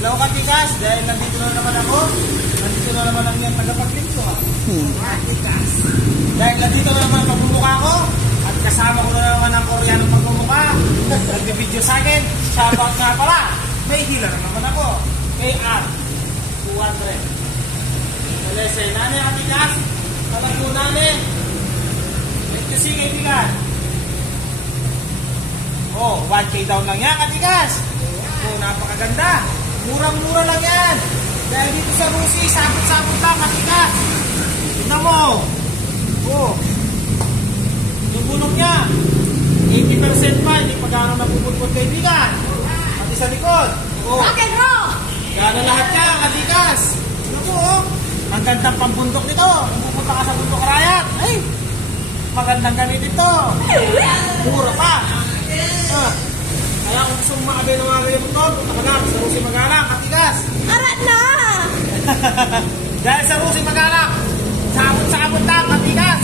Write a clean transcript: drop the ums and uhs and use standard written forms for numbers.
Hello katikas, dahil nandito na naman ako. Nandito na naman ang iyong tagapaglinto. Katikas. Dahil nandito na naman ang pagmumukha ko. At kasama ko na naman ang Koreanong pagmumukha. Nag-video sa akin. Shoutout nga pala. May healer naman ako. KR 200. Malese, nani katikas. Talago nani. Kasi kaibigan. Oh, 1K down lang yan katikas. Oh, napakaganda. Murang-mura lang yan. Dahil dito sa Rusi, sabot-sabot lang, katikas. Tignan mo. Oh. Yung bulong niya, 80% pa, hindi pa gano'ng napupulpot kaibigan. Pati sa likod. Oh. Bakit mo? Gano'n lahat niya, katikas. Tignan mo, oh. Ang gandang pambundok nito. Kung pupunta ka sa bundok Arayat, ay, magandang ganito ito. Mura pa. Kaya kung gusto mong makabay ng mga ngayon ito, punta ka lang sa Rusi Magalang, katikas. Arat na! Dahil sa Rusi Magalang, sabot-sabot lang, katikas.